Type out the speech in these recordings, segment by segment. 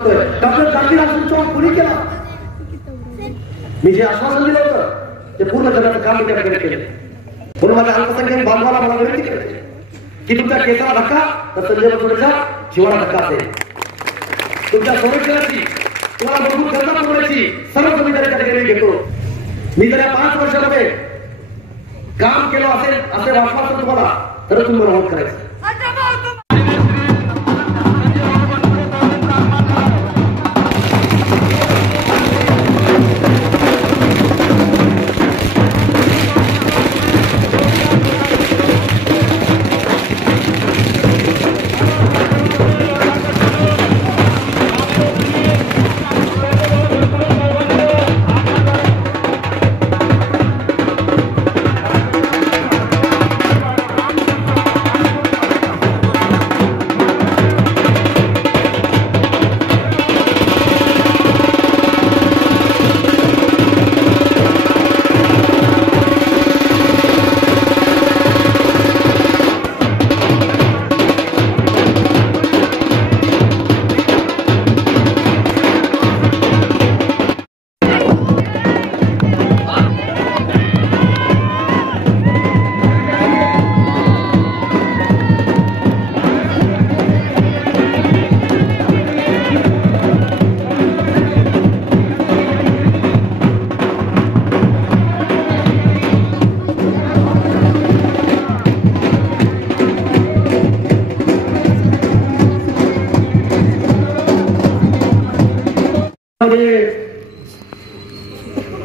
Doctor Zakir Hussain चौक कोणी केला? मी जे आश्वासन दिलं होतं ते पूर्ण करण्याचं काम मी त्याकडे केलं. म्हणून माझ्या अल्पसंख्याक बांधवाला मला विनंती करायची की तुमच्या केसाला धक्का तर संजय बनसोडेच्या जीवाला धक्का असेल. तुमच्या संरक्षणाची तुम्हाला मूलभूत गरजा पुरवण्याची सर्व जबाबदारी त्या ठिकाणी घेतो. मी जर या 5 वर्षामध्ये काम केलं असेल असे वाटलं असेल तुम्हाला तर तुम्ही मला मदत करायचं.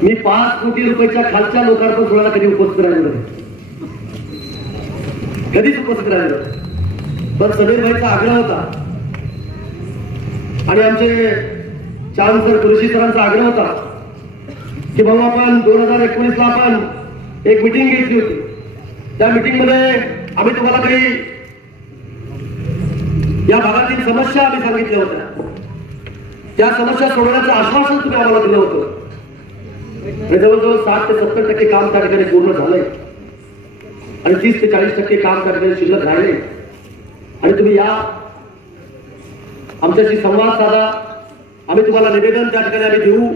मी 5 कोटी रुपयाच्या खालच्या लोकांना सोडायला कधी उपस्थित राहिलो कधीच उपस्थित राहिलो. पण समीर भाईचा आग्रह होता आणि आमचे चांसलर कुलशी सरांचा आग्रह होता की भाऊ आपण 2019 ला आपण एक मीटिंग घेतली होती. त्या मीटिंग मध्ये आम्ही तुम्हाला काही या भागातील समस्या आम्ही सांगितल्या होत्या. त्या समस्या सोडवण्याचं आश्वासन तुम्ही आम्हाला दिलं होतं. जवळजवळ 60 ते 70% काम त्या ठिकाणी पूर्ण झालंय आणि 30 ते 40% काम त्या ठिकाणी शिल्लक राहिले. आणि तुम्ही या आमच्याशी संवाद साधा, आम्ही तुम्हाला निवेदन त्या ठिकाणी आम्ही देऊ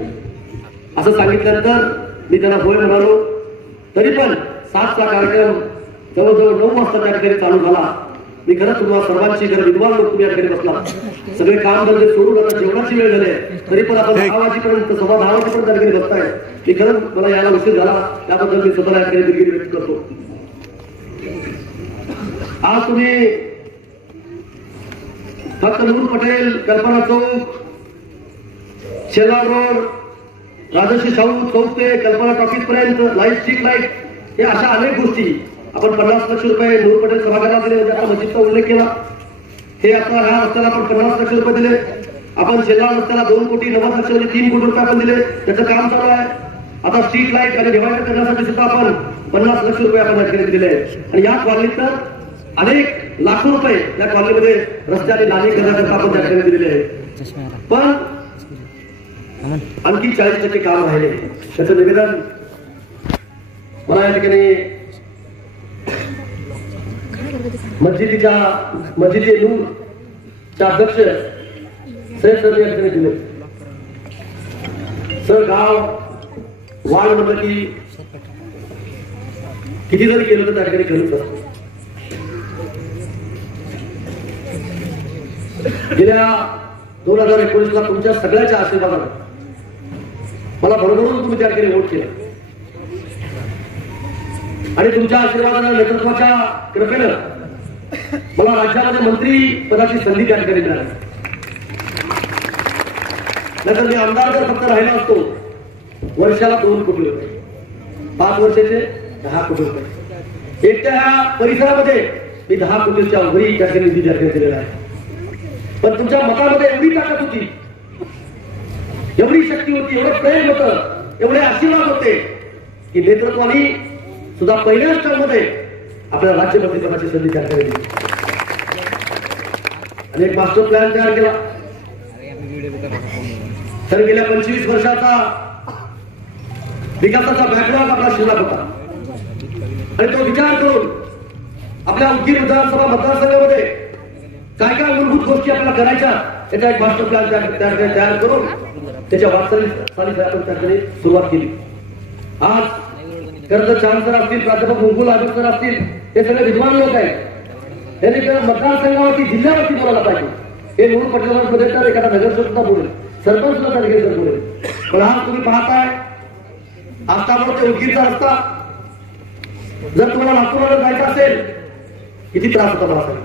असं सांगितल्यानंतर मी त्यांना होय म्हणालो. तरी पण 7चा कार्यक्रम जवळजवळ 9 वाजता त्या ठिकाणी चालू झाला. मी खरंच तुम्हाला सर्वांची विद्वान लोक तुम्ही या ठिकाणी बसला, सगळे काम धंदे सोडून आता जेवणाची वेळ झाली तरी पण आपण 10 वाजेपर्यंत 10:15 वाजेपर्यंत त्या ठिकाणी बसताय. मी खरंच मला यायला उशीर झाला त्याबद्दल मी स्वतःला या ठिकाणी दिलगिरी व्यक्त करतो. आज तुम्ही फक्त नूर पटेल, कल्पना चौक, शेलार रोड, राजश्री शाहू चौक ते कल्पना टॉकीज पर्यंत लाईट स्ट्रीट लाईट हे अशा अनेक गोष्टी आपण 50 लक्ष रुपये नूर पटेल सभागृहात दिले. म्हणजे आता मस्जिदचा उल्लेख केला. हे आता ह्या रस्त्याला आपण 50 लक्ष रुपये दिले. आपण शेलार रस्त्याला 2 कोटी 90 लक्ष म्हणजे 3 कोटी रुपये आपण दिले. त्याचं काम चालू आहे. आता स्ट्रीट लाईट आणि डिव्हायडर करण्यासाठी सुद्धा आपण 50 लक्ष रुपये आपण या ठिकाणी दिले आहेत. आणि या कॉलनीत तर अनेक लाखो रुपये या कॉलनीमध्ये रस्ते आणि नाली करण्याकरता आपण त्या ठिकाणी दिलेले आहेत. पण आणखी 40% काम राहिले. त्याचं निवेदन मला या ठिकाणी मस्जिदी नूरचे अध्यक्ष सैयद सर या ठिकाणी दिले. सर गाव वार्ड म्हणलं की किती जरी केलं तर त्या ठिकाणी करूच असतो. गेल्या 2019 ला तुमच्या सगळ्याच्या आशीर्वादाने मला भरभरून तुम्ही त्या ठिकाणी वोट केलं आणि तुमच्या आशीर्वादाने नेतृत्वाच्या कृपेनं मला राज्यामध्ये मंत्री पदाची संधी त्या ठिकाणी मिळाली. नाहीतर मी आमदार जर फक्त राहिला असतो वर्षाला 2 कोटी रुपये, 5 वर्षाचे 10 कोटी रुपये. एकट्या ह्या परिसरामध्ये मी 10 कोटीच्या वरी त्या ठिकाणी निधी त्या ठिकाणी दिलेला आहे. पण तुमच्या मतामध्ये एवढी ताकद होती, एवढी शक्ती होती, एवढं प्रेम होतं, एवढे आशीर्वाद होते की नेतृत्वाने सुद्धा पहिल्याच टर्ममध्ये आपल्याला राज्यमंत्री पदाची संधी त्या ठिकाणी दिली आणि एक मास्टर प्लॅन तयार केला. तर गेल्या 25 वर्षाचा विकासाचा बॅकग्राऊंड आपला शिल्लक होता आणि तो विचार करून आपल्या उदगीर विधानसभा मतदारसंघामध्ये काय काय मूलभूत गोष्टी आपल्याला करायच्या त्याचा एक मास्टर प्लॅन तयार करून त्याच्या वाटचालीसाठी आपण त्याकडे सुरुवात केली. आज कर्ज चांसर असतील, प्राध्यापक मुकुल आंबेडकर असतील, हे सगळे विद्वान लोक आहेत. त्यांनी मतदारसंघावरती जिल्ह्यावरती बोलायला पाहिजे. हे म्हणून पटल्यामध्ये तर एखादा नगरसेवक सुद्धा बोलेल, सरपंच सुद्धा नगरसेवक बोलेल. पण आज तुम्ही पाहताय आस्थापन ते उदगीरचा रस्ता, जर तुम्हाला नागपूरला जायचं असेल किती त्रास होता मला सांगा.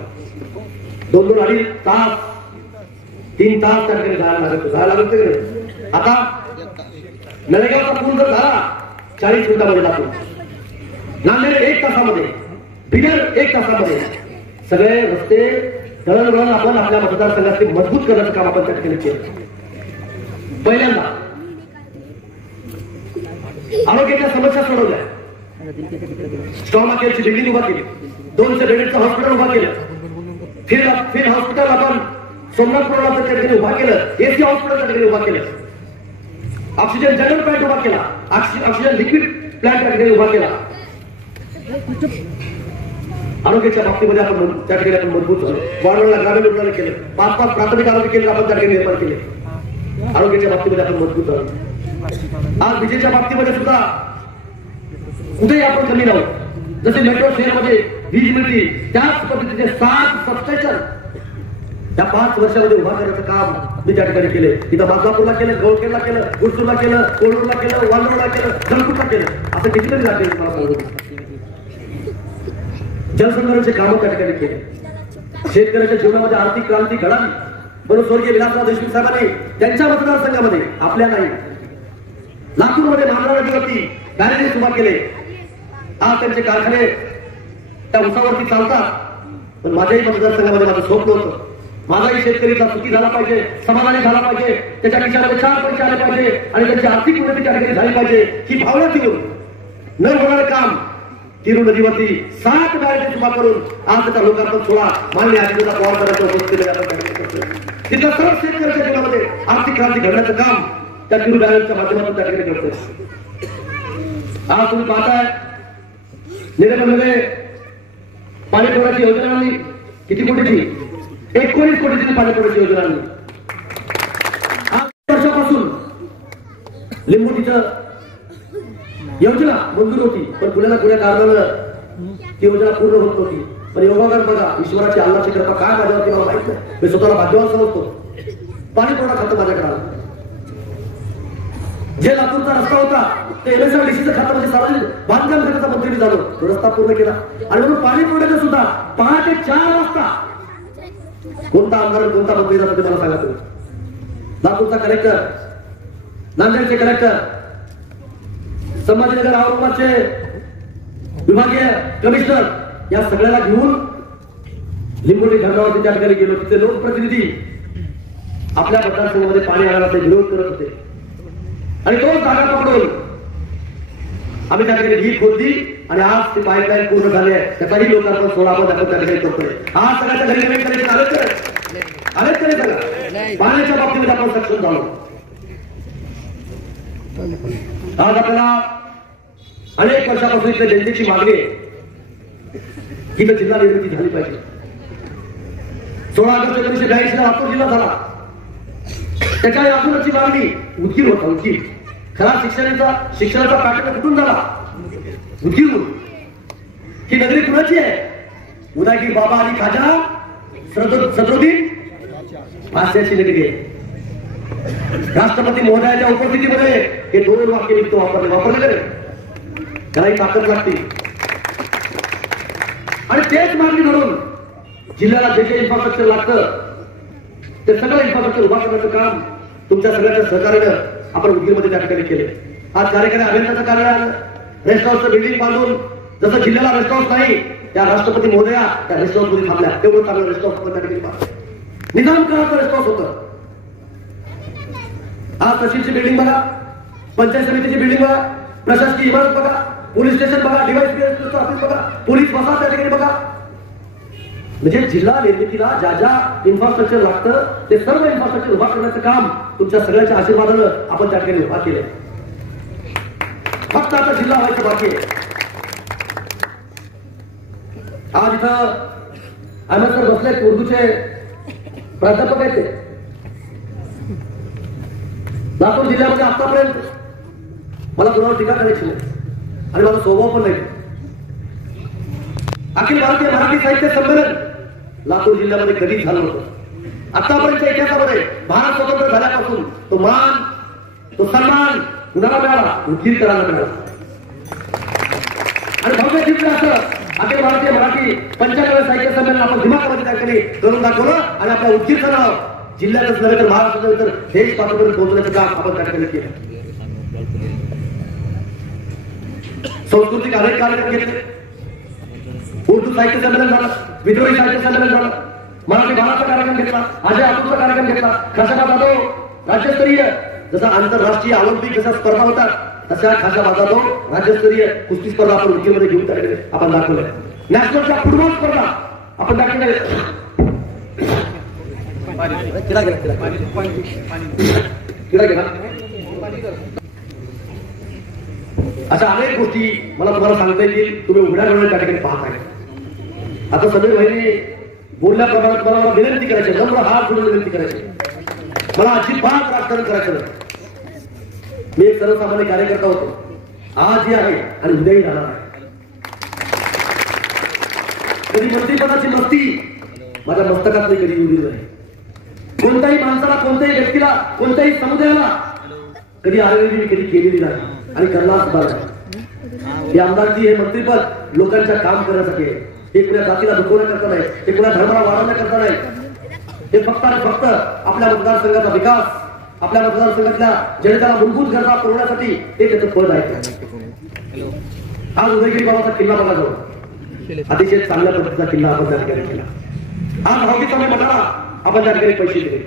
2-2-2.5 तास 3 तास त्या ठिकाणी जायला लागत. आता नळेगावचा पूल जर झाला 40 मिनिटांमध्ये जातो. नांदेड 1 तासामध्ये, बिदर 1 तासामध्ये. सगळे रस्ते दळणवळण आपण आपल्या मतदारसंघाचे मजबूत करण्याचं काम आपण त्या ठिकाणी केलं. पहिल्यांदा आरोग्याच्या समस्या सोडवल्या. स्टॉमा केअरची बिल्डिंग उभा केली, 200 बेडचं हॉस्पिटल उभा केलं. फिल्ड हॉस्पिटल आपण सोमनाथपूरला त्या ठिकाणी उभा केलं. एसी हॉस्पिटल त्या ठिकाणी उभा केलं. ऑक्सिजन जनरल प्लांट उभा केला. ऑक्सिजन लिक्विड प्लांट त्या ठिकाणी उभा केला. आरोग्याच्या बाबतीमध्ये आपण त्या ठिकाणी आपण मजबूत झालो. वाढवला ग्रामीण रुग्णालय केलं. 5 प्राथमिक आरोग्य केंद्र आपण त्या ठिकाणी निर्माण केले. आरोग्याच्या बाबतीमध्ये आपण मजबूत झालो. आज विजेच्या बाबतीमध्ये सुद्धा कुठेही आपण कमी राहू. जसे मेट्रो शहरामध्ये वीज मिळते त्याच पद्धतीचे 7 सबस्टेशन त्या 5 वर्षामध्ये उभा करण्याचं काम मी त्या ठिकाणी केले. तिथं बादलापूरला केलं, गौरखेडला केलं, गुरसूरला केलं, कोळूरला केलं, वांद्रोळला केलं, जलपूरला केलं. असं कितीतरी झाले मला सांगू. जलसंधारणाचे काम त्या ठिकाणी केले. शेतकऱ्याच्या जीवनामध्ये आर्थिक क्रांती घडावी म्हणून स्वर्गीय विलासराव देशमुख साहेबांनी त्यांच्या मतदारसंघामध्ये, आपल्या नाही, लातूरमध्ये मांजरा नदीवरती बॅरेजेस उभा केले. आज त्यांचे कारखाने त्या उसावरती चालतात. पण माझ्याही मतदारसंघामध्ये माझं स्वप्न होतं, माझाही शेतकरीचा सुखी झाला पाहिजे, समाधानी झाला पाहिजे, त्याच्या खिशामध्ये 4 पैसे आले पाहिजे आणि त्याची आर्थिक उन्नती त्या ठिकाणी झाली पाहिजे. ही भावना ठेवून न होणारे काम तिरू नदीवरती 7 बॅरेजेस उभा करून आज त्याचा लोकार्पण सोहळा मान्य अजितदादा पवार साहेबांच्या उपस्थितीमध्ये आपण करतोय. तिथल्या सर्व शेतकऱ्याच्या जीवनामध्ये आर्थिक क्रांती घडण्याचं काम त्या तिरू बॅरेजच्या माध्यमातून त्या ठिकाणी करतोय. आज तुम्ही पाहताय निरेमध्ये पाणी पुरवठ्याची योजना आणली. किती कोटीची? 19 कोटीची पाणी पुरवठ्याची योजना आणली. 8 वर्षापासून लिंबोटीचं योजना मंजूर होती, पण कुणाला कारणानं ती योजना पूर्ण होत नव्हती. पण योगाकार बघा, ईश्वराची अल्लाची कृपा काय माझ्यावरती मला माहित नाही. मी स्वतःला भाग्यवान समजतो. पाणी पुरवठा खातं माझ्याकडे आलं. जे लातूरचा रस्ता होता ते MSRDCचं खातं म्हणजे सार्वजनिक बांधकाम खात्याचा मंत्री झालो. तो रस्ता पूर्ण केला. आणि म्हणून पाणी पुरवठ्याचं सुद्धा पहाटे 4 वाजता कोणता आमदार कोणता मंत्री जातो ते मला सांगा तुम्ही. लातूरचा कलेक्टर, नांदेडचे कलेक्टर, संभाजीनगर औरंगाबादचे विभागीय कमिशनर या सगळ्याला घेऊन लिंबोटी धरणावरती त्या ठिकाणी गेलो. तिथे लोकप्रतिनिधी आपल्या मतदारसंघामध्ये पाणी आणायला विरोध करत होते आणि तो जागा पकडून आम्ही त्या ठिकाणी ही खोदली आणि आज ती पाईपलाईन पूर्ण झाली आहे. त्याचाही लोकांना सोडा आपण त्या ठिकाणी करतोय. आज सगळ्याच्या घरी नवीन करायचे आलेच तरी सगळं पाण्याच्या बाबतीमध्ये आपण सक्षम झालो. आज आपल्याला अनेक वर्षापासून इथल्या जनतेची मागणी आहे की जिल्हा निर्मिती झाली पाहिजे. 16 ऑगस्ट 1982 ला लातूर जिल्हा झाला. त्याच्या लातूरची मागणी उदगीर होता. उदगीर खरा शिक्षणाचा पॅटर्न कुठून झाला? उदगीर. ही नगरी कुणाची आहे? उदयगीर बाबा आणि खाजा सदरुद्दीन भाषाची नगरी आहे. राष्ट्रपती महोदयाच्या उपस्थितीमध्ये हे 2 वाक्य मी वापरले त्यालाही ताकद लागते. आणि तेच मागणी धरून जिल्ह्याला जे काही इन्फ्रास्ट्रक्चर लागतं ते सगळं इन्फ्रास्ट्रक्चर उभा करण्याचं काम तुमच्या सगळ्यांच्या सहकार्यानं आपण उदगीरमध्ये त्या ठिकाणी केले. आज कार्यकारी अभियंत्याचं कार्यालय आणलं, रेस्ट हाऊसचं बिल्डिंग बांधून, जसं जिल्ह्याला रेस्ट हाऊस नाही त्या राष्ट्रपती महोदया त्या रेस्ट हाऊस मध्ये थांबल्या. तेवढं चांगलं रेस्ट हाऊस त्या ठिकाणी बांधलं. निजाम काळाचं रेस्ट हाऊस होतं. आज तहसीलची बिल्डिंग बघा, पंचायत समितीची बिल्डिंग बघा, प्रशासकीय इमारत बघा, पोलीस स्टेशन बघा, DYSP ऑफिस बघा, पोलीस बसा त्या ठिकाणी बघा. म्हणजे जिल्हा निर्मितीला ज्या ज्या इन्फ्रास्ट्रक्चर लागतं ते सर्व इन्फ्रास्ट्रक्चर उभा करण्याचं काम तुमच्या सगळ्यांच्या आशीर्वादानं आपण त्या ठिकाणी उभा केले. फक्त आता जिल्हा व्हायचं बाकी आहे. आज इथं अहमद सर बसले, उर्दूचे प्राध्यापक आहेत. लातूर जिल्ह्यामध्ये आतापर्यंत मला कोणावर टीका करायची नाही आणि माझा स्वभाव पण नाही. अखिल भारतीय मराठी साहित्य संमेलन लातूर जिल्ह्यामध्ये कधीच झालं नव्हतं. आतापर्यंतच्या इतिहासामध्ये भारत स्वतंत्र झाल्यापासून तो मान, तो सन्मान कुणाला मिळाला? उद्गीरकरांना मिळाला. आणि भव्य चित्र असं अखिल भारतीय मराठी 95 साहित्य संमेलन आपण दिमागामध्ये त्या ठिकाणी करून दाखवलं आणि आपल्या उद्गीरकरांना जिल्ह्यातच नव्हे तर महाराष्ट्रात तर देश पातळीपर्यंत पोहोचण्याचं काम आपण त्या ठिकाणी केलं. सांस्कृतिक अनेक कार्यक्रम घेतले. उर्दू साहित्य संमेलन झालं, विद्रोही साहित्य संमेलन झालं, मराठी भाषाचा कार्यक्रम घेतला, अजय आतूरचा कार्यक्रम घेतला, खाशाबा जाधव राज्यस्तरीय जसा आंतरराष्ट्रीय ऑलिम्पिक जसा स्पर्धा होतात तशा खाशाबा जाधव राज्यस्तरीय कुस्ती स्पर्धा आपण उद्योगमध्ये घेऊन टाकले. आपण दाखवले. नॅशनलच्या फुटबॉल स्पर्धा आपण दाखवले. अशा अनेक गोष्टी मला तुम्हाला सांगता येईल. तुम्ही उघड्या डोळ्याने त्या ठिकाणी पाहत आहे. आता समीर भाईने बोलल्याप्रमाणे तुम्हाला मला विनंती करायची, नम्र हात जोडून विनंती करायची, मला अजिबात राजकारण करायचं नाही. मी एक सर्वसामान्य कार्यकर्ता होतो, आजही आहे आणि उद्याही राहणार आहे. कधी मंत्रिपदाची मस्ती माझ्या मस्तकात कधी उडली नाही. कोणत्याही माणसाला, कोणत्याही व्यक्तीला, कोणत्याही समुदायाला कधी आलेली मी कधी केलेली नाही आणि करणार सुद्धा. हे आमदारकी, हे मंत्रिपद लोकांच्या काम करण्यासाठी आहे. हे कुणा जातीला दुखवण्याकरता नाही, हे कुणा धर्माला वाढवण्याकरता नाही. हे फक्त आणि फक्त आपल्या मतदारसंघाचा विकास, आपल्या मतदारसंघातल्या जनतेला मूलभूत गरजा पुरवण्यासाठी हे त्याचं पद आहे. आज उदयगिरी बाबाचा किल्ला बघा जाऊ, अतिशय चांगल्या पद्धतीचा किल्ला आपण त्या ठिकाणी केला. आज भावकीचा मठाला आपण त्या ठिकाणी पैसे दिले,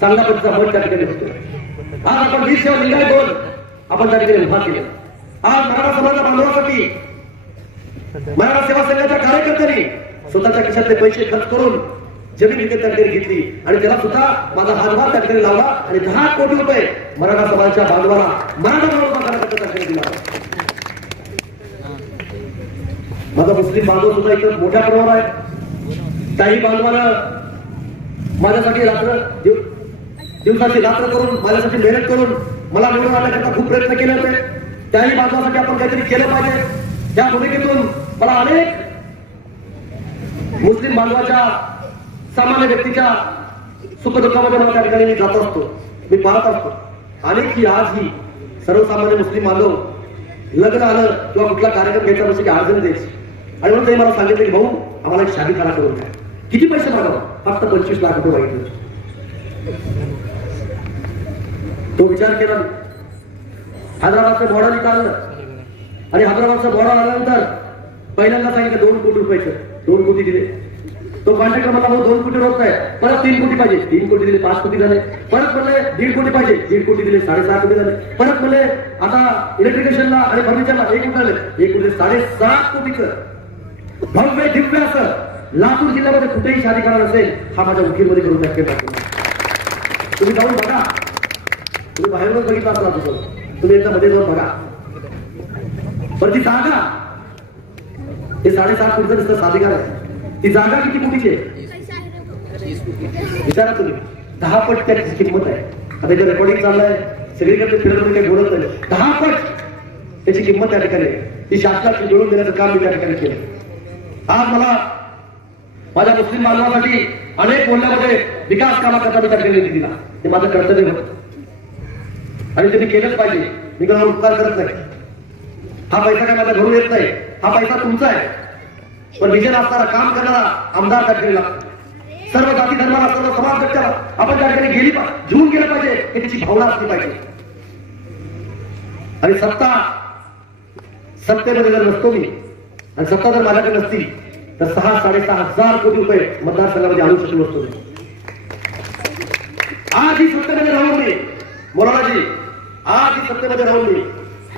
चांगल्या पद्धतीचा मठ त्या ठिकाणी होतो. आज आपण 20 सेवा लिंगायत दोन आपण त्या ठिकाणी उभा केले. आज मराठा समाजाच्या बांधवासाठी मराठा सेवा संघाच्या कार्यकर्त्यांनी स्वतःच्या खिशातले पैसे खर्च करून जमीन विकत त्या ठिकाणी घेतली आणि त्याला सुद्धा माझा हातभार त्या ठिकाणी लावला आणि 10 कोटी रुपये मराठा समाजाच्या बांधवाला मराठा बांधवा कार्यकर्ता त्या ठिकाणी दिला. माझा मुस्लिम बांधव सुद्धा इथं मोठ्या प्रमाणावर आहे. त्याही बांधवानं माझ्यासाठी दिवसाची रात्र करून, माझ्यासाठी मेहनत करून मला निवडून आणण्याकरता खूप प्रयत्न केले होते. त्याही बांधवासाठी आपण काहीतरी केलं पाहिजे. त्या भूमिकेतून मला अनेक मुस्लिम बांधवाच्या, सामान्य व्यक्तीच्या सुखदुःखामध्ये मला त्या ठिकाणी मी जात असतो, मी पाहत असतो. अनेक ही आजही सर्वसामान्य मुस्लिम बांधव लग्न आलं किंवा कुठला कार्यक्रम घ्यायचा म्हणजे की अडचण द्यायची आणि म्हणून त्यांनी मला सांगितलं की भाऊ आम्हाला एक शादी खाना करून द्या. किती पैसे मागावं? फक्त 25 लाख रुपये मागितले. तो विचार केला. हैदराबादचं बॉर्डर निकाललं आणि हैदराबादचं बॉर्डर आल्यानंतर पहिल्यांदा सांगितलं 2 कोटी रुपयाचं. 2 कोटी दिले. तो कॉन्ट्रॅक्टर मला 2 कोटी रोज आहे, परत 3 कोटी पाहिजे. 3 कोटी दिले, 5 कोटी झाले. परत म्हणले 1.5 कोटी पाहिजे. 1.5 कोटी दिले, 6.5 कोटी झाले. परत म्हणले आता इलेक्ट्रिशियनला आणि फर्निचरला 1 कोटी झाले. 1 कोटी 7.5 कोटीचं भव्य दिव्य असं लातूर जिल्ह्यामध्ये कुठेही शादी करणार असेल, हा माझ्या उकीलमध्ये करून दाखवला. तुम्ही जाऊन बघा, तुम्ही बाहेरून बघितला असाल तुझं, तुम्ही एकदा मध्ये जाऊन बघा. पण ती जागा, हे 7.5 कोटीचं नुसतं साधेगार आहे. ती जागा किती कोटीची आहे विचारा तुम्ही. 10 पट त्याची किंमत आहे. आता इथे रेकॉर्डिंग चाललंय, सगळीकडे फिरत काही बोलत नाही. 10 पट त्याची किंमत त्या ठिकाणी आहे. ती शासनाची जोडून देण्याचं काम मी त्या ठिकाणी केलं. आज मला माझ्या मुस्लिम बांधवांसाठी अनेक बोलण्यामध्ये विकास कामाकरता मी त्या ठिकाणी निधी दिला. हे माझं कर्तव्य होतं आणि ते मी केलंच पाहिजे. मी कोणाला उपकार करत नाही. हा पैसा काय माझ्या घरून येत नाही, हा पैसा तुमचा आहे. पण विजय असणारा, काम करणारा आमदार त्या ठिकाणी लागतो. सर्व जाती धर्माला, सर्व समाज व्यक्तीला आपण त्या ठिकाणी गेली जुळून गेलं पाहिजे, हे त्याची भावना असली पाहिजे. आणि सत्तेमध्ये जर नसतो मी आणि सत्ता जर माझ्याकडे नसती तर 6-6.5 हजार कोटी रुपये मतदारसंघामध्ये आणू शकलो असतो. आज ही सत्तेमध्ये राहून मी, मोराजी, आज ही सत्तेमध्ये राहून मी,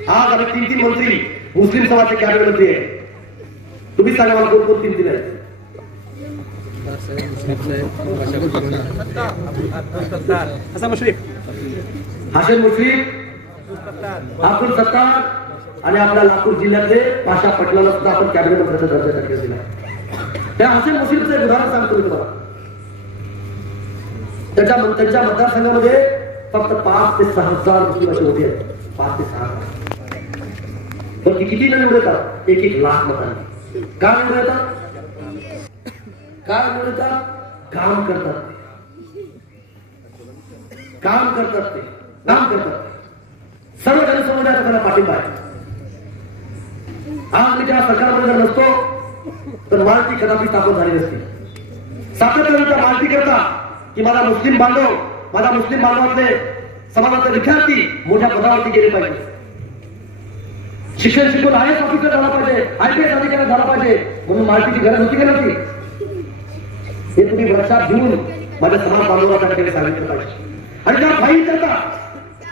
आज आम्ही 3 मंत्री मुस्लिम समाजाचे कॅबिनेट मंत्री आहे. तुम्ही सांगा मला कोण 3 आहेत? हाशिम मुश्रीफ, अब्दुल सत्तार आणि आपल्या लातूर जिल्ह्यातले पाशा पटलाला सुद्धा आपण कॅबिनेट मंत्र्याचा दर्जा दिला. त्या हाशिम मुश्रीफचं एक उदाहरण सांगतो मी तुम्हाला. त्यांच्या मतदारसंघामध्ये फक्त 5 ते 6 हजार मुस्लिम असे होते. 5 ते 6 हजार. पण ती किती जण निवडतात? 1-1 लाख मतांनी. का निवडतात? काम करतात ते. सर्व जनसमुदायाचा त्याला पाठिंबा आहे. आज मी त्या सरकारमध्ये जर नसतो तर मालती कदापि स्थापन झाली नसती. सातत्याने त्या मालती करता की माझा मुस्लिम बांधवातले समाजातले विद्यार्थी मोठ्या पदावरती गेले पाहिजे, शिक्षण शिकून IAS ऑफिसर झाला पाहिजे, IPS अधिकारी झाला पाहिजे, म्हणून मालतीची गरज होती की नव्हती? हे तुम्ही लक्षात घेऊन माझ्या समाज बांधवांना सांगितलं पाहिजे. आणि त्या फाईल करता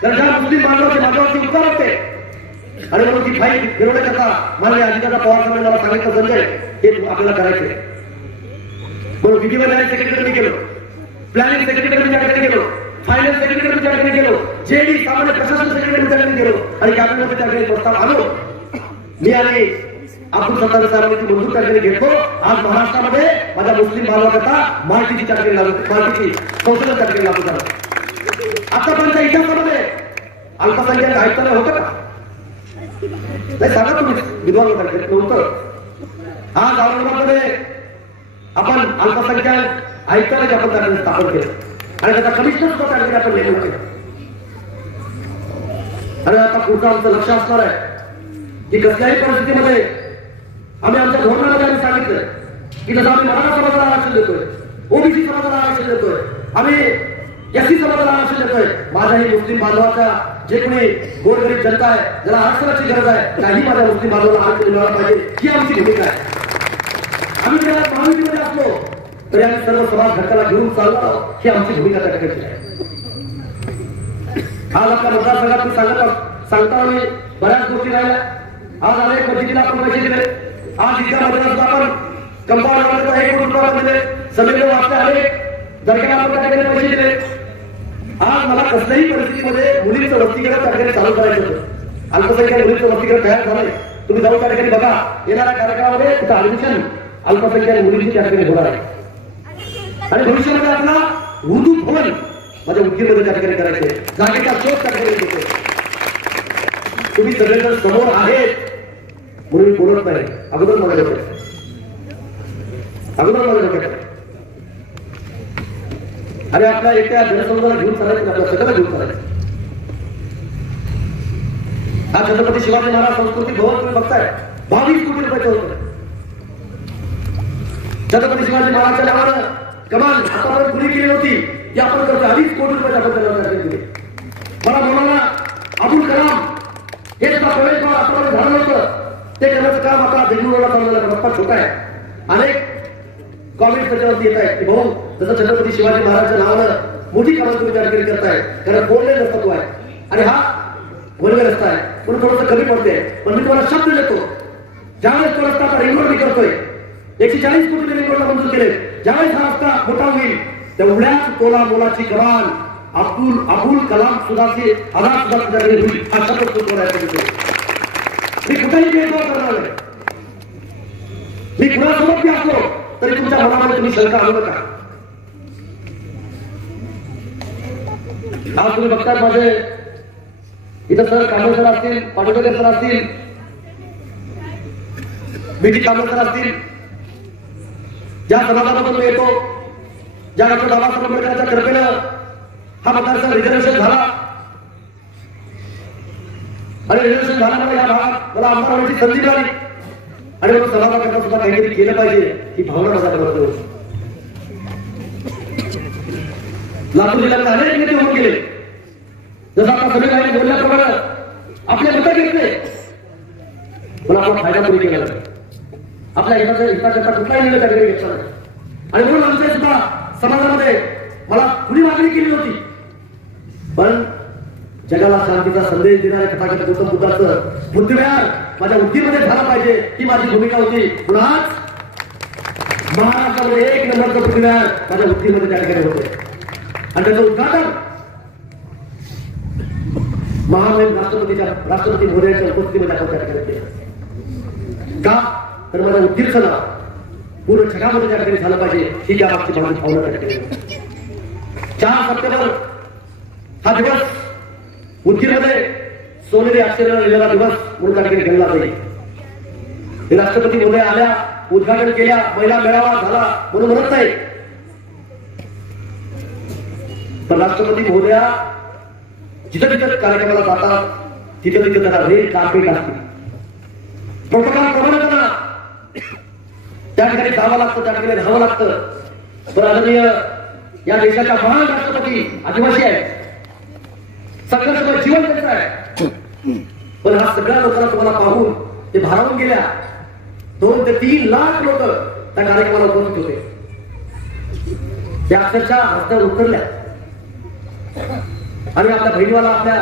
तर ज्या मुस्लिम बांधवाचे माझ्यावरती उपकार होते आणि म्हणून ती फाईल फिरवण्याकरता माननीय अजितदादा पवार साहेबांनी मला सांगितलं, संजय हे आपल्याला करायचंय. म्हणून विधिमय न्याय सेक्रेटरी मी गेलो, प्लॅनिंग सेक्रेटरी मी त्याकडे गेलो, फायनान्स सेक्रेटरी मी त्याकडे गेलो, JD सामान्य प्रशासन सेक्रेटरी मी त्याकडे गेलो आणि कॅबिनेटमध्ये त्याकडे प्रस्ताव आलो. मी आणि अब्दुल सत्तार साहेबांनी ती मंजूर त्याकडे घेतलो. आज महाराष्ट्रामध्ये माझ्या मुस्लिम बांधवाकरता मालतीची चाकरी लागू, मालतीची कौशल्य चाकरी लागू झालं. आतापर्यंत इतिहासामध्ये अल्पसंख्याक आयुक्तालय होतं का? नाही, सांगा तुम्ही. विद्वान नव्हतं. आज औरंगाबादमध्ये आपण अल्पसंख्याक आयुक्तालय आपण त्याकडे स्थापन केलं आणि त्याचा कमिशनर सुद्धा त्याकडे आपण नेमणूक केलं. आणि आता पुढचं आमचं लक्ष असणार आहे की कसल्याही परिस्थितीमध्ये आम्ही आमच्या धोरणामध्ये आम्ही सांगितलं की जसं आम्ही मराठा समाजाला आरक्षण देतोय, OBC समाजाला आरक्षण देतोय, आम्ही SC समाजाला आरक्षण देतोय, माझ्याही मुस्लिम बांधवाचा जे कोणी गोरगरीब जनता आहे ज्याला आरक्षणाची गरज आहे त्याही माझ्या मुस्लिम बांधवाला आरक्षण मिळालं पाहिजे ही आमची भूमिका आहे. आम्ही ज्या महायुतीमध्ये असलो तरी आम्ही सर्व समाज घटकाला घेऊन चाललो ही आमची भूमिका त्या ठिकाणी आहे. आज आपल्या मतदारसंघात मी सांगता आम्ही बऱ्याच गोष्टी राहिल्या. आज अनेक मशिदीला आपण पैसे दिले. आज इथल्या मैदानात आपण कंपाऊंड 1 कोटी रुपये दिले. सगळे वाचले अनेक दर्ग्याला आपण त्या ठिकाणी पैसे दिले. आज मला कसल्याही परिस्थितीमध्ये मुलींचं वसतिगृह त्या ठिकाणी चालू करायचं होतं. अल्पसंख्याक मुलींचं वसतिगृह तयार झालंय. तुम्ही जाऊन त्या ठिकाणी बघा. येणाऱ्या कार्यक्रमामध्ये तिथं ऍडमिशन अल्पसंख्याक मुलींची त्या ठिकाणी होणार आहे. आणि भविष्यामध्ये आपला उर्दू भवन माझ्या उद्योगमध्ये त्या ठिकाणी करायचे. जागेचा शोध त्या ठिकाणी घेतो. तुम्ही सगळेजण समोर आहेत म्हणून बोलत नाही. अगोदर मला डोक्यात अरे आपल्या एकट्या जनसमुदायाला घेऊन चालायचं, आपल्या सगळ्याला घेऊन चालायचं. हा छत्रपती शिवाजी महाराज संस्कृती भवन तुम्ही बघताय 22 कोटी रुपयाचं होतं. छत्रपती शिवाजी महाराजच्या नावानं कमाल आतापर्यंत गुन्हे केली नव्हती की आपण करतो. 20 कोटी रुपयाच्या आपण दिले. मला मौलाना अबुल कलाम हे सुद्धा प्रवेशद्वार आतापर्यंत झालं नव्हतं. ते करण्याचं काम आता बेंगळुरूला चाललेलं रस्ता छोटा आहे. अनेक कॉमेंट त्याच्यावरती येत आहेत की भाऊ जसं छत्रपती शिवाजी महाराजच्या नावानं मोठी कामं तुम्ही त्या ठिकाणी करताय, कारण फोडले रस्ता तो आहे आणि हा वनवे रस्ता आहे म्हणून थोडंसं कमी पडते. पण मी तुम्हाला शब्द देतो, ज्यावेळेस तो रस्ता आता रिंग रोड मी करतोय 140 कोटी रिंग रोडला मंजूर केले. ज्यावेळेस हा रस्ता मोठा होईल तेवढ्याच तोला मोलाची कमाल अबुल कलाम सुद्धाची आधार सुद्धा तुझ्याकडे होईल. हा शब्द सुद्धा मी कुठेही भेदभाव करणार नाही. मी कुणासोबत बी असलो तरी तुमच्या मनामध्ये तुम्ही शंका आणू नका. आज तुम्ही बघतात माझे इथं सर कांबळे सर असतील, पाटोळे सर असतील, बीटी कांबळे सर असतील, ज्या समाजामधून येतो, ज्या डॉक्टर बाबासाहेब आंबेडकरांच्या कृपेनं हा मतदारसंघ रिझर्वेशन झाला आणि रिझर्वेशन झाल्यामुळे या भागात मला आमदार होण्याची संधी मिळाली आणि म्हणून समाजाकरता सुद्धा काहीतरी केलं पाहिजे ही भावना माझ्याकडे होती. लातूर जिल्ह्यात अनेक नेते होऊन गेले. जसं आता सगळे काही बोलल्याप्रमाणे आपले मतं घेतले पण आपला फायदा कोणी केला नाही. आपल्या हिताकरता कुठलाही निर्णय त्या ठिकाणी घेतला नाही. आणि म्हणून आमच्या सुद्धा समाजामध्ये मला कुणी मागणी केली होती. पण जगाला शांतीचा संदेश देणारे तथागत गौतम बुद्धाचं बुद्धिविहार माझ्या बुद्धीमध्ये झाला पाहिजे ही माझी भूमिका होती. पुन्हाच महाराष्ट्रामध्ये 1 नंबरचं बुद्धिविहार माझ्या बुद्धीमध्ये त्या ठिकाणी होते आणि त्याचं उद्घाटन महामहिम राष्ट्रपती मोदींच्या उपस्थितीमध्ये आपण त्या ठिकाणी केलं. का तर माझ्या बुद्धीचं नाव पूर्ण जगामध्ये त्या ठिकाणी झालं पाहिजे ही त्या मागची माझी भावना त्या ठिकाणी. 4 सप्टेंबर हा दिवस उदगीरमध्ये सोनेरी अक्षराला लिहिलेला दिवस म्हणून त्या ठिकाणी गणला जाईल. राष्ट्रपती महोदय आल्या, उद्घाटन केल्या, महिला मेळावा झाला म्हणून म्हणत नाही, पण राष्ट्रपती महोदया जिथं जिथं कार्यक्रमाला जातात तिथं तिथं त्यांना रेल कार्पेट असते. प्रोटोकॉल प्रमाणे त्यांना त्या ठिकाणी जावं लागतं, त्या ठिकाणी राहावं लागतं. पण आदरणीय या देशाच्या महान राष्ट्रपती आदिवासी आहेत, सगळं जीवन त्यांचं आहे. पण हा सगळ्या लोकांना तुम्हाला पाहून ते भारावून गेल्या. 2 ते 3 लाख लोक त्या कार्यक्रमाला उपस्थित होते. त्या अक्षरशः रस्त्यावर उतरल्या आणि आपल्या बहिणीवाला आपल्या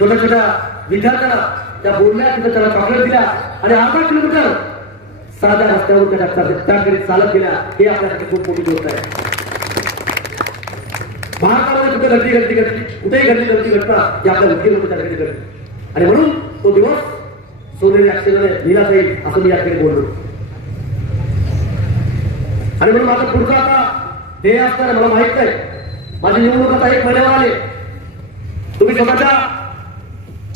छोट्या छोट्या विद्यार्थ्यांना त्या बोलल्या, तिथं त्याला चॉकलेट दिल्या आणि 8 किलोमीटर साध्या रस्त्यावर त्या ठिकाणी चालत गेल्या. हे आपल्यासाठी खूप मोठी गोष्ट आहे. भारतामध्ये कुठे घडली कुठेही घडली घटना ही आपल्या उदगीरमध्ये त्या ठिकाणी घडली. आणि म्हणून तो दिवस सोनेरी अक्षराने लिहिला जाईल असं मी या ठिकाणी बोललो. आणि म्हणून माझा पुढचा आता ध्येय असताना मला माहित नाही, माझी निवडणूक आता 1 महिन्यावर आले. तुम्ही स्वतःच्या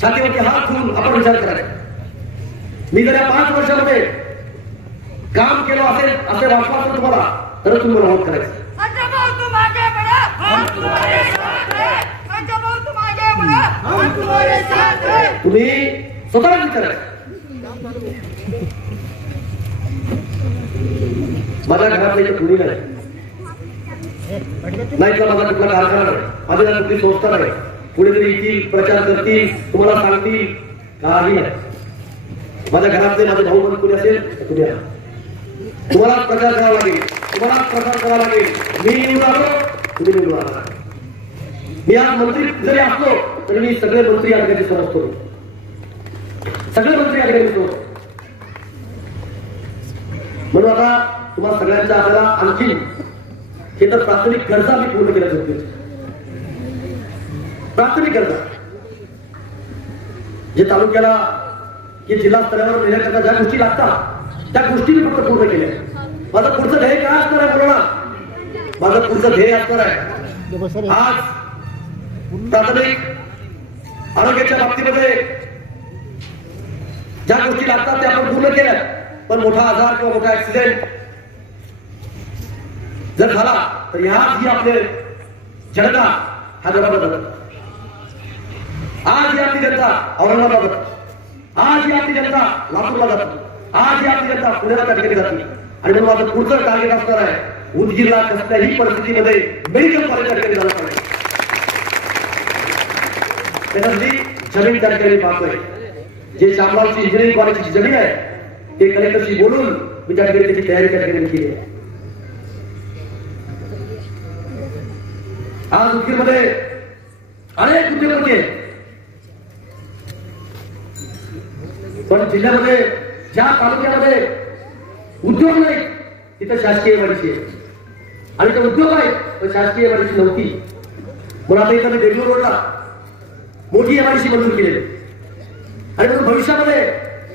छातीवरती हात ठेवून आपण विचार करायचा. मी जर या 5 वर्षामध्ये काम केलं असेल असे वाटलं असेल तुम्हाला, तर तुम्ही मला मत करायचं. तुम्ही स्वतःला विचारायचं. माझ्या घरातले कुणी नाही, नाही तर माझा कुठला कारखाना नाही, माझ्या कुठली संस्था नाही. कुणीतरी येतील, प्रचार करतील, तुम्हाला सांगतील, काही नाही. माझ्या घरातले माझे भाऊ बंधू कुणी असेल तुम्ही तुम्हाला प्रचार करावा लागेल, तुम्हाला प्रचार करावा लागेल. मी निवडून आलो, तुम्ही निवडून आला. मी आज मंत्री जरी असलो तरी मी सगळे मंत्री या ठिकाणी समजतो, सगळे मंत्री या ठिकाणी समजतो. म्हणून आता तुम्हाला सगळ्यांच्या आपल्याला आणखी हे तर प्राथमिक गरजा मी पूर्ण केल्या जातील. प्राथमिक गरजा जे तालुक्याला की जिल्हा स्तरावर नेण्याकरता ज्या गोष्टी लागतात त्या गोष्टी मी फक्त पूर्ण केल्या. माझं पुढचं ध्येय काय असणार आहे बोला. माझं पुढचं ध्येय असणार आहे आज प्राथमिक आरोग्याच्या बाबतीमध्ये ज्या गोष्टी लागतात त्या आपण पूर्ण केल्या. पण मोठा आजार किंवा मोठा ऍक्सिडेंट जर झाला तर ह्याच ही आपले जनता हैदराबाद जातात, आज ही आपली जनता औरंगाबाद जातात, आज ही आपली जनता लातूरला जातात, आज ही आपली जनता पुण्याला त्या ठिकाणी जाते. आणि म्हणून माझं पुढचं टार्गेट असणार आहे उदगीरला कसल्याही परिस्थितीमध्ये मेडिकल कॉलेज त्या ठिकाणी झालं पाहिजे. त्याच्यासाठी जमीन त्या ठिकाणी पाहतोय. जे शामरावची इंजिनिअरिंग कॉलेजची जमीन आहे ते कलेक्टरशी बोलून मी त्या ठिकाणी त्याची तयारी त्या ठिकाणी केली आहे. आज उदगीरमध्ये अनेक उद्योगपती आहेत, पण जिल्ह्यामध्ये ज्या तालुक्यामध्ये उद्योग नाही तिथं शासकीय इमारती आहे आणि ते उद्योग आहेत पण शासकीय इमारती नव्हती. म्हणून आता इथं मी देगलूर रोडला मोठी इमारती मंजूर केलेली आणि म्हणून भविष्यामध्ये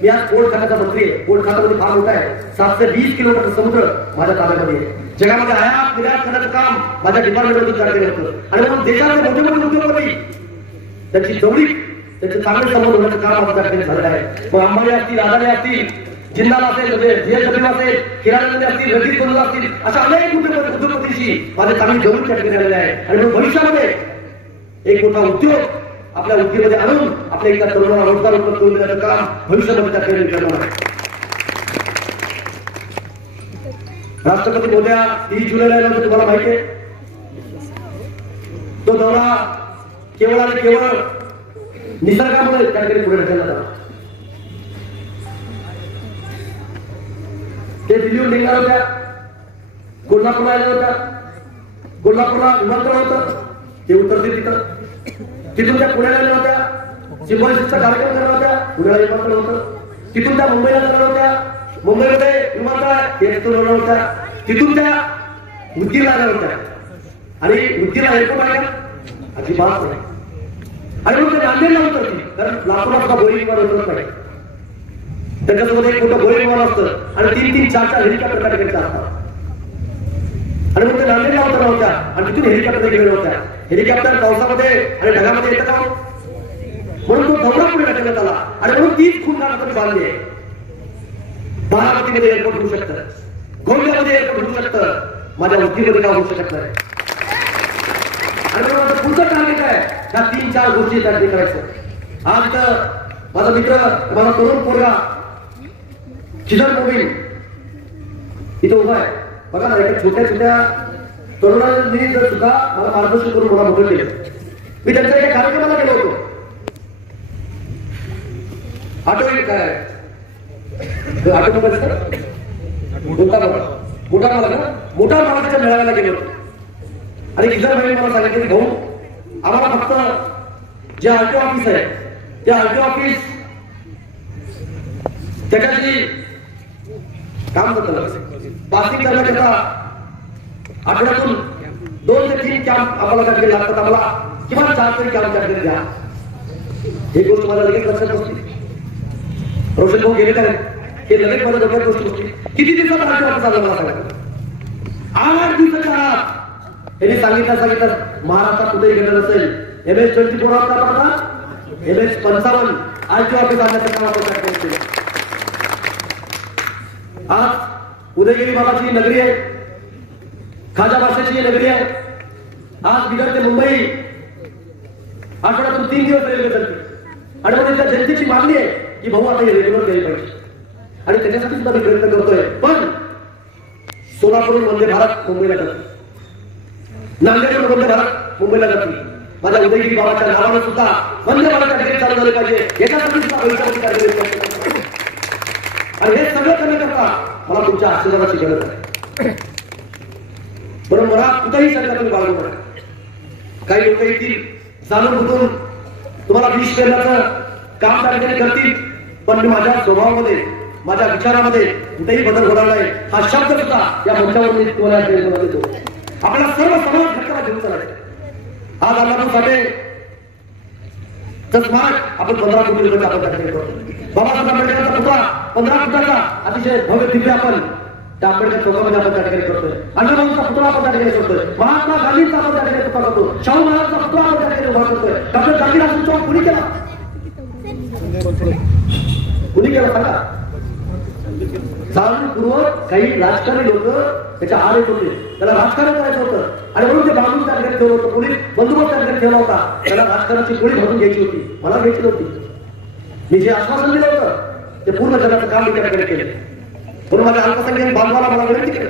मी आज पोर्ट खात्याचा मंत्री आहे. पोर्ट खात्यामध्ये फार मोठा आहे, 720 किलोमीटर समुद्र माझ्या ताब्यामध्ये आहे. जगामध्ये आयात निर्यात करण्याचं काम माझ्या डिपार्टमेंटमधून केलं होतं. आणि म्हणून देशामध्ये मोठे मोठे उद्योगपती त्यांची जवळीक त्याचे चांगले संबंध होण्याचं काम आपल्या ठिकाणी झालेलं आहे. मग अंबानी असतील, अदानी असतील, जिंदाल असेल, JSW असेल, किराणा असतील, रजित बोलला असतील, अशा अनेक उद्योगपतींशी माझे चांगली जवळीक त्या ठिकाणी झालेले आहे. आणि म्हणून भविष्यामध्ये एक मोठा उद्योग आपल्या उद्योगामध्ये आणून आपल्या एका तरुणाला रोजगार उपलब्ध करून देण्याचं काम भविष्यामध्ये त्या ठिकाणी करणार आहे. राष्ट्रपती महोदया 30 जुलैला येणार तुम्हाला माहिती आहे. तो दौरा केवळ आणि केवळ निसर्गामुळे त्या ठिकाणी पुढे ढकलला जातो. ते दिल्लीहून निघणार होत्या, कोल्हापूरला आल्या होत्या, कोल्हापूरला विमानतळ होतं ते उतरतील तिथं, तिथून त्या पुण्याला आल्या होत्या, सिम्बॉलिस्टचा कार्यक्रम करणार होत्या, पुण्याला विमानतळ होतं, तिथून त्या मुंबईला जाणार होत्या, मुंबईमध्ये विमानतळ ते होणार होत्या, तिथून त्या उदगीरला आल्या होत्या. आणि उदगीरला एअरपोर्ट आहे का? अजिबात नाही. आणि मग ते नांदेडला उतरतील कारण लातूरला सुद्धा बोई विमान उतरत नाही. त्याच्यासोबत एक मोठं बोई विमान असतं आणि 3-3, 4-4 हेलिकॉप्टर त्या ठिकाणी असतात. आणि मग ते नांदेडला उतरल्या होत्या आणि तिथून हेलिकॉप्टर गेल्या होत्या. हेलिकॉप्टर पावसामध्ये आणि ढगामध्ये येतं का म्हणून तो दौरा पुढे ढकलण्यात आला आणि म्हणून तीच खूप तुम्ही बांधली आहे. बारामतीमध्ये एअरपोर्ट होऊ शकतं, गोंदियामध्ये एअरपोर्ट होऊ शकतं, माझ्या वृत्तीमध्ये का होऊ शकत नाही. आणि म्हणून माझं पुढचं टार्गेट आहे ह्या 3-4 गोष्टी त्यासाठी करायचं. आज तर माझा मित्र माझा तरुण पोरगा चिदर मोबिल इथं उभा आहे बघा ना. एका छोट्या छोट्या तरुणांनी जर सुद्धा मला मार्गदर्शन करून मला मोठं केलं. मी त्यांच्या एका कार्यक्रमाला गेलो होतो. आठवणी काय आठवण मोठा मार्गाच्या मेळाव्याला गेलो होतो आणि इतर भाई मला सांगितलं की भाऊ आम्हाला फक्त जे आरटीओ ऑफिस आहे ते आरटीओ ऑफिस त्याच्याशी काम करतं. पासिंग करण्याकरता आठवड्यातून 2 ते 3 कॅम्प आम्हाला टाकले लागतात. आम्हाला किमान 4 तरी कॅम्प टाकले द्या. ही गोष्ट मला लगेच लक्षात नसते. रोशन भाऊ गेले काय हे लगेच मला डोक्यात गोष्ट होती. किती दिवसात आरटीओ ऑफिस आलं मला सांगा. 8 दिवसाच्या आत त्यांनी सांगितलं महाराष्ट्रात कुठेही गेलं नसेल. MS-24 होता MS-55 आरटीओ ऑफिस आणण्याचं काम आपण केलं. आज उदयगिरी बाबाची नगरी आहे, खाजा भाषेची नगरी आहे. आज बिदर ते मुंबई आठवड्यातून 3 दिवस रेल्वे चालते आणि म्हणून त्या जनतेची मागणी आहे की भाऊ आता हे रेल्वेवर गेले पाहिजे आणि त्याच्यासाठी सुद्धा मी प्रयत्न करतोय. पण सोलापूरहून वंदे भारत मुंबईला जाते, नांदेडवरून वंदे भारत मुंबईला जाते. माझ्या उदयगिरी बाबाच्या नावानं सुद्धा वंदे भारत ट्रेन चालू झाले पाहिजे याच्यासाठी सुद्धा पैसा आणि हे सगळं करण्याकरता मला तुमच्या आशीर्वादाची गरज आहे. म्हणून मला कुठेही सरकारने बाळगू नका. काही लोक येतील जाणून बुजून तुम्हाला विष करण्याचं काम त्या ठिकाणी करतील, पण मी माझ्या स्वभावामध्ये माझ्या विचारामध्ये कुठेही बदल होणार नाही हा शब्द सुद्धा या मंचावर मी तुम्हाला देतो. आपल्याला सर्व समाज घटकाला घेऊन चालायचं. आज अण्णाभाऊ साठे स्मारक आपण 15 कोटी रुपये आपण त्या ठिकाणी करतो. बाबासाहेब आंबेडकरांचा पुतळा 15 फुटाचा अतिशय भव्य दिव्य आपण त्या आंबेडकर चौकामध्ये आपण त्या ठिकाणी करतोय. अण्णाभाऊंचा पुतळा आपण त्या ठिकाणी करतोय. महात्मा गांधींचा आपण त्या ठिकाणी पुतळा करतो. शाहू महाराजांचा पुतळा आपण त्या ठिकाणी उभा करतोय. डॉक्टर जाकीर हुसेन चौक कुणी केला सांगा. जाणूनपूर्वक काही राजकारणी लोक त्याच्या आड येत होते. त्याला राजकारण करायचं होतं आणि म्हणून ते बांधून त्या ठिकाणी ठेवलं होतं. पोलीस बंदोबस्त त्या ठिकाणी ठेवला होता. त्याला राजकारणाची गोळी भरून घ्यायची होती. मला घ्यायची नव्हती. मी जे आश्वासन दिलं होतं ते पूर्ण जगाचं काम मी त्या ठिकाणी केलं. म्हणून माझ्या अल्पसंख्याक बांधवाला मला विनंती केली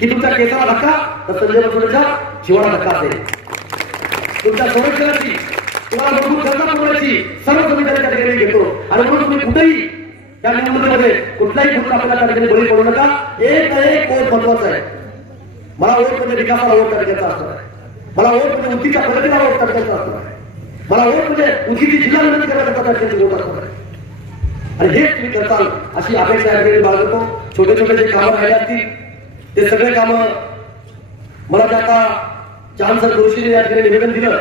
की तुमच्या केसाला धक्का तर संजय बनसोडेच्या जीवाला धक्का असेल. तुमच्या संरक्षणाची तुम्हाला मजबूत गरजा पुरवायची सर्व जबाबदारी त्या ठिकाणी घेतो आणि म्हणून तुम्ही कुठेही त्या निवडणुकीमध्ये कुठलाही गोष्ट आपल्याला त्या ठिकाणी बळी पडू नका. एक वोट महत्वाचा आहे. मला वोट म्हणजे विकासाला वोट टाकायचा असणार आहे. मला वोट म्हणजे उंचीच्या प्रगतीला वोट टाकायचा असणार आहे. मला वोट म्हणजे उंचीची जिल्हा विनंती करण्याचा त्या ठिकाणी वोट असणार आहे. आणि हेच तुम्ही करताल अशी अपेक्षा या ठिकाणी बाळगतो. छोटे छोटे जे कामं राहिले असतील ते सगळे कामं मला त्या आता चांसर जोशीने या ठिकाणी निवेदन दिलं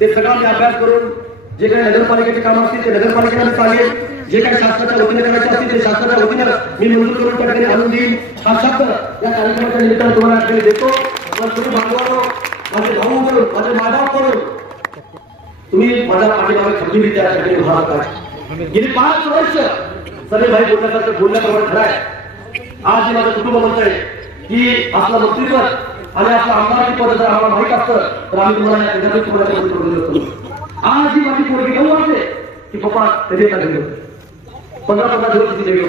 ते सगळं मी अभ्यास करून जे काही नगरपालिकेचे काम असतील ते नगरपालिकेला सांगेल. जे काही शासनाच्या वतीने करायचे असतील ते शासनाच्या वतीने मी मंजूर करून त्या ठिकाणी आणून देईन. हा शब्द या कार्यक्रमाच्या निमित्तानं तुम्हाला ठिकाणी देतो. तुम्ही बांधवानो माझे भाऊ म्हणून माझे माधव करून तुम्ही माझ्या पाठीमागे खंबीर त्या ठिकाणी उभा राहता. गेली 5 वर्ष सगळे भाई बोलण्यासारखं बोलण्याप्रमाणे खरं आहे. आज माझं कुटुंब म्हणतंय की आपलं मंत्रीपद आणि आपलं आमदारकी पद जर आम्हाला माहित असतं तर आम्ही तुम्हाला या ठिकाणी तुम्हाला करून देतो. आज ही माझी पोरगी घेऊन वाटते की पप्पा कधी येतात घेऊन 15-15 दिवस तिथे गेलो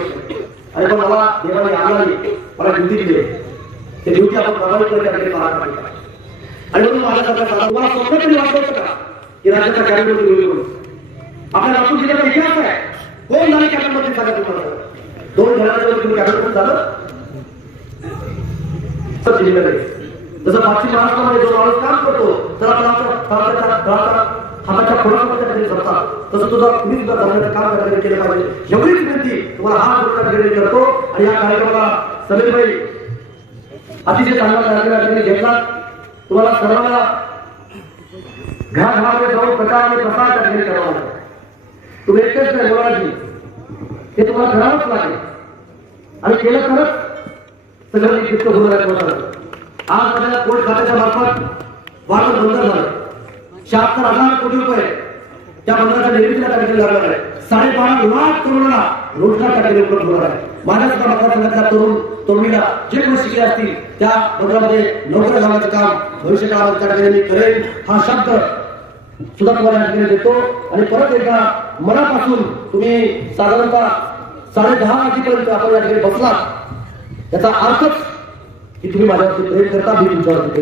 आणि पण मला देवाने आणाली मला ड्युटी दिली. ते ड्युटी आपण प्रभावित त्या ठिकाणी पाहत नाही आणि म्हणून माझ्यासारखा तुम्हाला स्वप्न तरी वाटतं का की राज्याचा कॅबिनेट म्हणून आपल्या नागपूर जिल्ह्याचा इतिहास आहे. कोण झाले कॅबिनेट मंत्री सांगा तुम्हाला. 2 घराच्या तुम्ही कॅबिनेट झालं तर जिल्ह्यामध्ये जसं पश्चिम महाराष्ट्रामध्ये जो माणूस काम करतो तर हाताच्या खोडामध्ये करतात तसं तुझा तुम्ही सुद्धा जाण्याचं काम करायला केलं पाहिजे. एवढीच विनंती तुम्हाला हा गोष्ट करतो. आणि या कार्यक्रमाला समीरभाई अतिशय चांगला कार्यक्रम घेतला. तुम्हाला सर्वांना घराघरामध्ये जाऊन प्रचार आणि प्रसार त्या ठिकाणी करावा लागेल. तुम्ही एकटेच नाही बोलायची हे तुम्हाला करावंच लागेल आणि केलं तरच सगळं होणार आहे. आज आपल्याला कोर्ट खात्याच्या मार्फत वाटप बंद झालं. 76,000 कोटी रुपये त्या बंदराच्या निर्मितीला त्या ठिकाणी लागणार आहे. 12.5 लाख तरुणांना रोजगार त्या ठिकाणी उपलब्ध होणार आहे. माझ्या सुद्धा मतदारसंघातल्या तरुणीला जे कोणी शिकले असतील त्या बंदरामध्ये नोकऱ्या लावण्याचं काम भविष्यकाळात त्या ठिकाणी मी करेन हा शब्द सुद्धा तुम्हाला या ठिकाणी देतो. आणि परत एकदा मनापासून तुम्ही साधारणतः 10:30 वाजेपर्यंत आपण या ठिकाणी बसलात याचा अर्थच की तुम्ही माझ्यावरती प्रेम करता, मी तुमच्यावरती